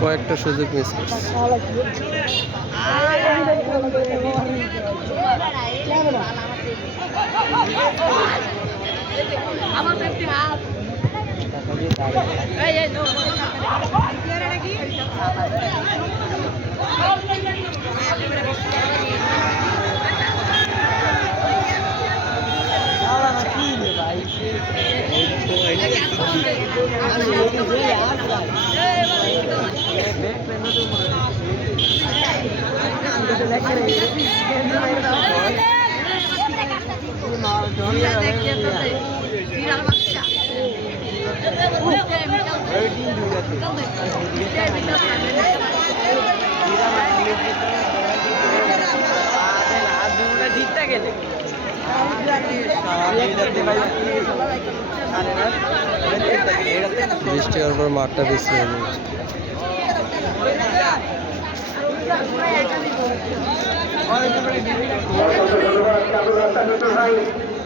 কয়েকটা সুযোগ মিস করছে। হওয়ার পর মাঠটা বেশি হয়ে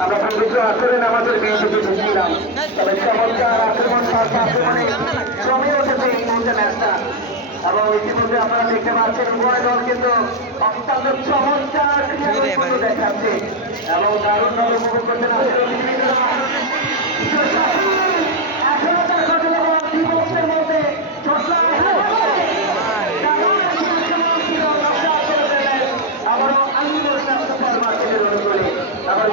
আমরা পবিত্র আসরেন আমাদের বিএনপি ঢুকছিলাম তবে চমৎকার জমে উঠেছে এই মুহূর্তে ম্যাচটা এবং ইতিমধ্যে আপনারা দেখতে পাচ্ছেন উভয় দল কিন্তু অত্যন্ত চমৎকার দেখাচ্ছে এবং দারুণ দল উপভোগ করছেন আমাদের অতিথিবৃন্দ। এখনও তার ঘটনা দিবসের মধ্যে চট্টগ্রাম আবারও আলিগড় সুপার মার্কেটের অনুকূলে আবার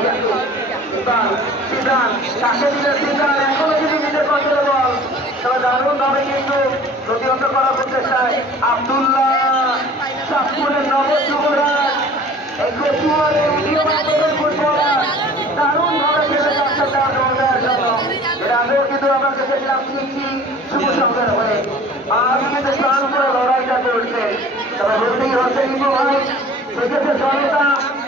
সিদ্ধান দিলে সিদ্ধান এখনও যদি নিতে পারছিল বল, তবে দারুণ ভাবে কিন্তু প্রতিহত করার প্রচেষ্টায় আবদুল্লাহ চাঁদপুরের নগর এই কিন্তু আমরা আর কিন্তু লড়াইটা করছে তবে বলতেই হচ্ছে ইবু ভাই দেখেছে জনতা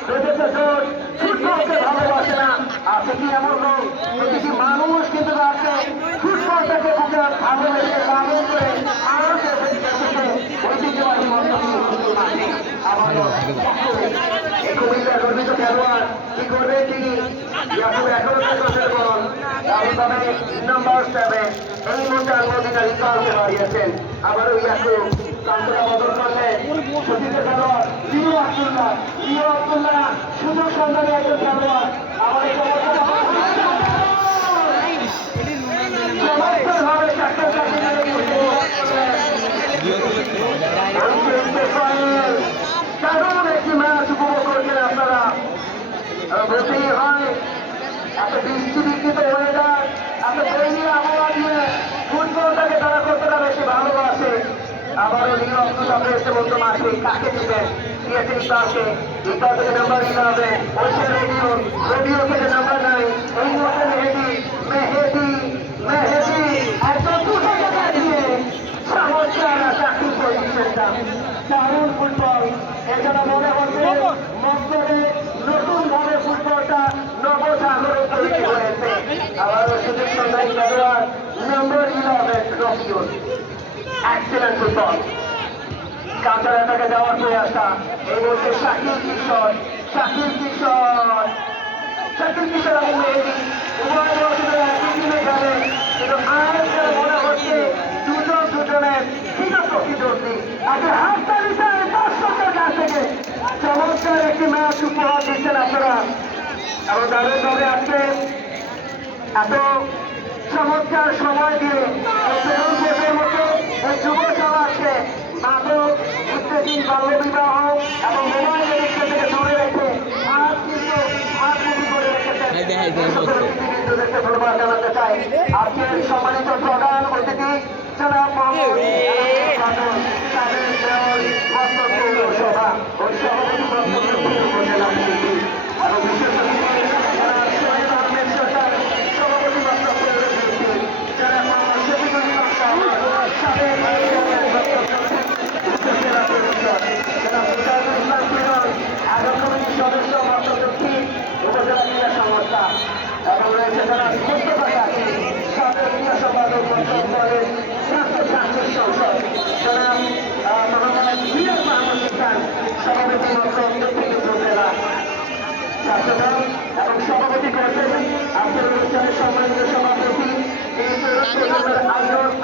দেখেছে জোট ফুটবলকে ভালোবাসে না আছে কি এমন লোক প্রতিটি মানুষ কিন্তু আজকে ফুটবলটাকে বুকে ভালোবেসে লালন করে আনন্দে ঐতিহ্যবাহী মন্তব্য মাঠে আবার এই কুমিল্লার গর্বিত খেলোয়াড় কি করবে তিনি নাম্বার সেভেন এই মুহূর্তে আলমদিনা রিকালকে হারিয়েছেন আবারও ইয়াকুব কান্তরা বদল করলে সতীর্থ খেলোয়াড় লিও সুযোগ সন্ধানে একজন খেলোয়াড় আমার এই চমৎকারভাবে চারটে চারটে দারুণ একটি ম্যাচ উপভোগ করছেন আপনারা আহ, বলতেই হয় এত বৃষ্টি বিকৃত ওয়েদার এত তৈরি আবহাওয়া দিয়ে ফুটবলটাকে অন্তত এসে বলতো মাসে কাকে দিবেন দিয়েছেন কাকে ইকা থেকে নাম্বার নিতে হবে। ওইসে রেডিও রেডিও থেকে নাম্বার নাই এই মুহূর্তে মেহেদি মেহেদি মেহেদি একদম দুটো জায়গা দিয়ে চমৎকার চাকরি করে দিচ্ছেন দারুণ ফুটবল এছাড়া মনে হচ্ছে মস্তরে নতুন ভাবে ফুটবলটা নবজাগরণ তৈরি হয়েছে আবার সুযোগ সন্ধানী খেলোয়াড় নম্বর ইলেভেন রকিউল এক্সেলেন্ট ফুটবল কাউন্টার অ্যাটাকে যাওয়ার প্রয়াসটা এই মুহূর্তে শাকিল কিশোর শাকিল কিশোর শাকিল কিশোর এবং মেহেদি উভয় বছরের একই টিমে যাবে কিন্তু আরেকটা মনে হচ্ছে দুজন দুজনের চির প্রতিদ্বন্দ্বী আজকে হাফটা বিষয়ে দর্শকের কাছ থেকে চমৎকার একটি ম্যাচ উপহার দিচ্ছেন আপনারা এবং তাদের তবে আজকে এত চমৎকার সময় দিয়ে মতো যুব সমাজকে মাদক ইত্যাদি বাল্যবিবাহ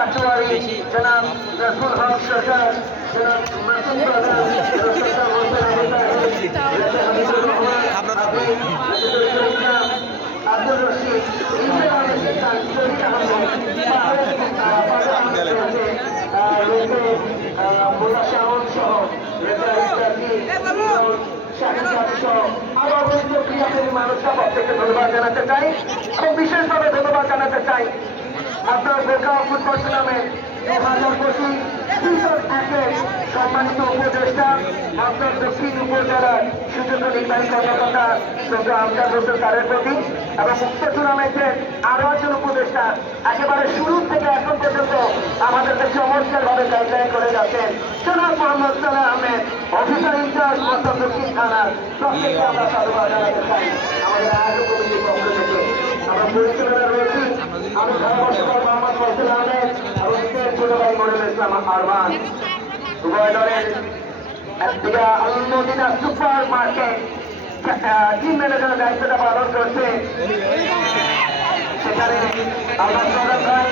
পাটোয়ারি জনাব রসুল হক সরকার জনাব মাসুম প্রধান আব্দুল রশিদ মানুষরা প্রত্যেককে ধন্যবাদ জানাতে চাই এবং বিশেষভাবে ধন্যবাদ জানাতে চাই আপনার বোকা ফুটবল টুর্নামেন্ট দু হাজার পঁচিশ সম্মানিত উপদেষ্টা আপনার দক্ষিণ উপজেলার সুযোগ্য নির্বাহী কর্মকর্তা ডক্টর আমজাদ হোসেন স্যারের প্রতি এবং উক্ত টুর্নামেন্টের আরও একজন উপদেষ্টা একেবারে শুরু থেকে এখন পর্যন্ত আমাদেরকে চমৎকার ভাবে গাইডলাইন করে যাচ্ছেন জনাব Mohammad Salah Ahmed, officer in charge মন্তব দক্ষিণ থানার প্রত্যেককে আমরা সাধুবাদ জানাতে চাই। আমাদের আয়োজক কমিটির পক্ষ থেকে আমরা পরিচালনা আমি ধর্মসভার মোহাম্মদ ফসল আহমেদ এবং Islam super market team manager দায়িত্বটা পালন করছে সেখানে আমার প্রধান ভাই।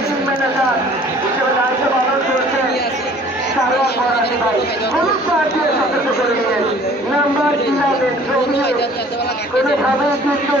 টিম ম্যানেজার হিসেবে দায়িত্ব পার্টির সতর্ক করে নিয়ে নাম্বার ইলেভেন কোনোভাবেই কিন্তু